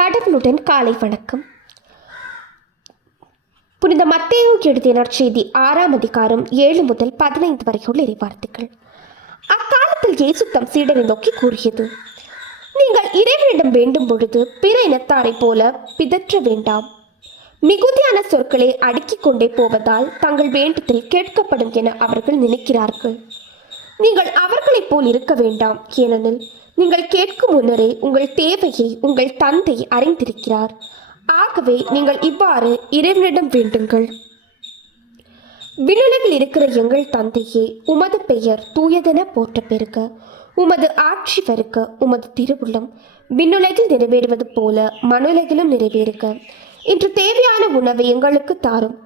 கடவுளுடன் காலை வணக்கம். புனித மத்தேயு எழுதிய நற்செய்தி 6ஆம் அதிகாரம் 7 முதல் 15 வரையுள்ள இறைவார்த்தைகள். அக்காலத்தில் இயேசு தம் சீடரை நோக்கி கூறியது: நீங்கள் இறைவனிடம் வேண்டும் பொழுது பிற இனத்தாரைப் போல பிதற்ற வேண்டாம். மிகுதியான சொற்களை அடுக்கிக் கொண்டே போவதால் தங்கள் வேண்டுதல் கேட்கப்படும் என அவர்கள் நினைக்கிறார்கள். நீங்கள் அவர்களைப் போல் இருக்க வேண்டாம். ஏனெனில் நீங்கள் கேட்கும் முன்னரே உங்கள் தேவையை உங்கள் தந்தை அறிந்திருக்கிறார். ஆகவே நீங்கள் இவ்வாறு இறைவனிடம் வேண்டுங்கள்: விண்ணுலகில் இருக்கிற எங்கள் தந்தையே, உமது பெயர் தூயதென போற்ற பெருக. உமது ஆட்சி வருக. உமது திருவுள்ளம் விண்ணுலகில் நிறைவேறுவது போல மண்ணுலகிலும் நிறைவேறுக. இன்று தேவையான உணவை எங்களுக்கு தாரும்.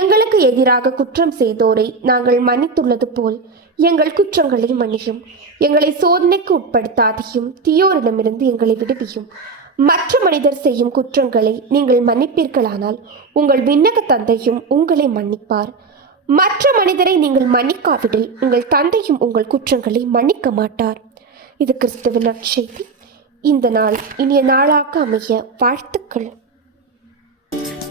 எங்களுக்கு எதிராக குற்றம் செய்தோரை நாங்கள் மன்னித்துள்ளது போல் எங்கள் குற்றங்களை மன்னியும். எங்களை சோதனைக்கு உட்படுத்தாதையும் தீயோரிடமிருந்து எங்களை விடுவியும். மற்ற மனிதர் செய்யும் குற்றங்களை நீங்கள் மன்னிப்பீர்களானால் உங்கள் விண்ணக தந்தையும் உங்களை மன்னிப்பார். மற்ற மனிதரை நீங்கள் மன்னிக்காவிடில் உங்கள் தந்தையும் உங்கள் குற்றங்களை மன்னிக்க மாட்டார். இது கிறிஸ்துவின் நற்செய்தி. இந்த நாள் இனிய நாளாக அமைய வாழ்த்துக்கள்.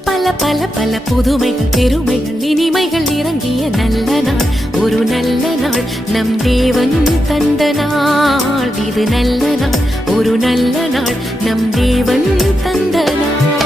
பல பல பல புதுமைகள், பெருமைகள், இனிமைகள் இறங்கிய நல்ல நாள், ஒரு நல்ல நாள், நம் தேவன் தந்த நாள். இது நல்ல நாள், ஒரு நல்ல நாள், நம் தேவன் தந்த நாள்.